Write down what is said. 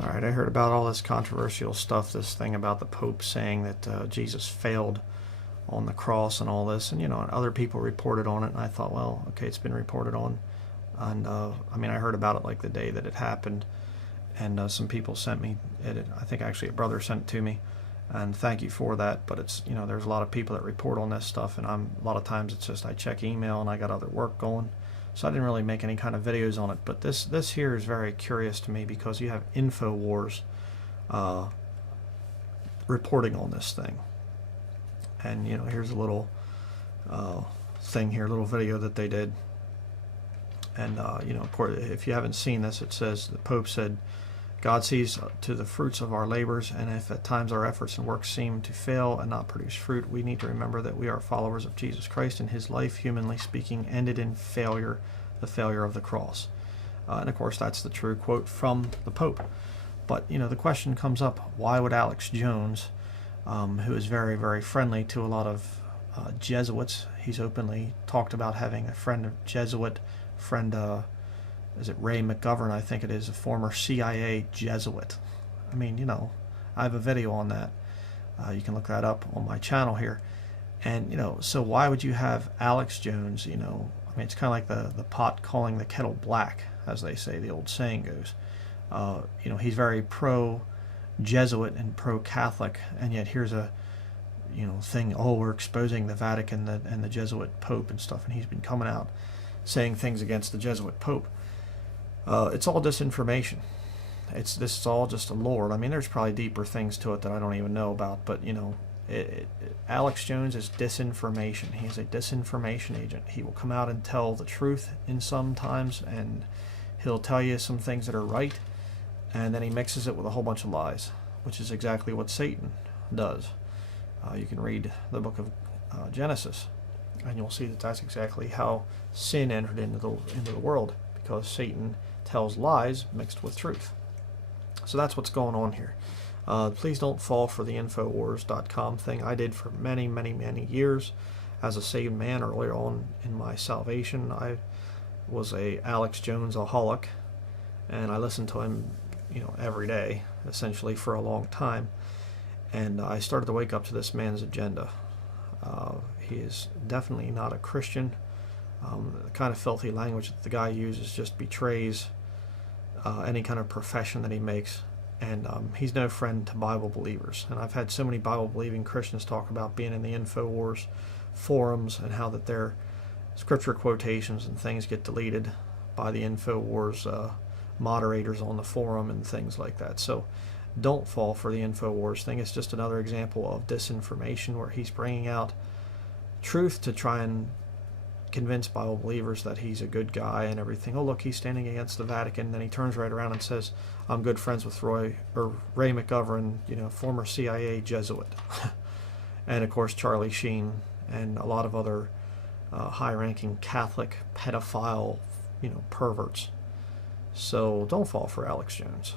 All right, I heard about all this controversial stuff, this thing about the Pope saying that Jesus failed on the cross and all this, and other people reported on it, and I thought, well, okay, it's been reported on, and I mean, I heard about it like the day that it happened, and some people sent me it. I think actually a brother sent it to me, and thank you for that. But it's there's a lot of people that report on this stuff, and a lot of times it's just I check email and I got other work going, so I didn't really make any kind of videos on it. But this here is very curious to me because you have Infowars reporting on this thing, and here's a little thing here, a little video that they did, and of course, if you haven't seen this, it says the Pope said, God sees to the fruits of our labors, and if at times our efforts and works seem to fail and not produce fruit, we need to remember that we are followers of Jesus Christ, and his life, humanly speaking, ended in failure, the failure of the cross. And of course, that's the true quote from the Pope. But the question comes up: why would Alex Jones, who is very, very friendly to a lot of Jesuits, he's openly talked about having a Jesuit friend. Is it Ray McGovern? I think it is, a former CIA Jesuit. I mean, I have a video on that. You can look that up on my channel here. And, so why would you have Alex Jones, I mean, it's kind of like the pot calling the kettle black, as they say, the old saying goes. He's very pro-Jesuit and pro-Catholic, and yet here's a, thing, oh, we're exposing the Vatican and the Jesuit Pope and stuff, and he's been coming out saying things against the Jesuit Pope. It's all disinformation. This is all just a lore. I mean, there's probably deeper things to it that I don't even know about, but Alex Jones is disinformation. He's a disinformation agent. He will come out and tell the truth in some times, and he'll tell you some things that are right, and then he mixes it with a whole bunch of lies, which is exactly what Satan does. You can read the book of Genesis, and you'll see that that's exactly how sin entered into the world, because Satan tells lies mixed with truth. So that's what's going on here. Please don't fall for the Infowars.com thing. I did for many, many, many years as a saved man. Earlier on in my salvation, I was a Alex Jones-aholic, and I listened to him, every day, essentially for a long time. And I started to wake up to this man's agenda. He is definitely not a Christian. The kind of filthy language that the guy uses just betrays any kind of profession that he makes, and he's no friend to Bible believers. And I've had so many Bible-believing Christians talk about being in the Infowars forums and how that their scripture quotations and things get deleted by the Infowars moderators on the forum and things like that. So don't fall for the Infowars thing. It's just another example of disinformation where he's bringing out truth to try and convince Bible believers that he's a good guy and everything. Oh, look, he's standing against the Vatican. And then he turns right around and says, I'm good friends with Ray McGovern, former CIA Jesuit. And of course, Charlie Sheen and a lot of other high-ranking Catholic pedophile, perverts. So don't fall for Alex Jones.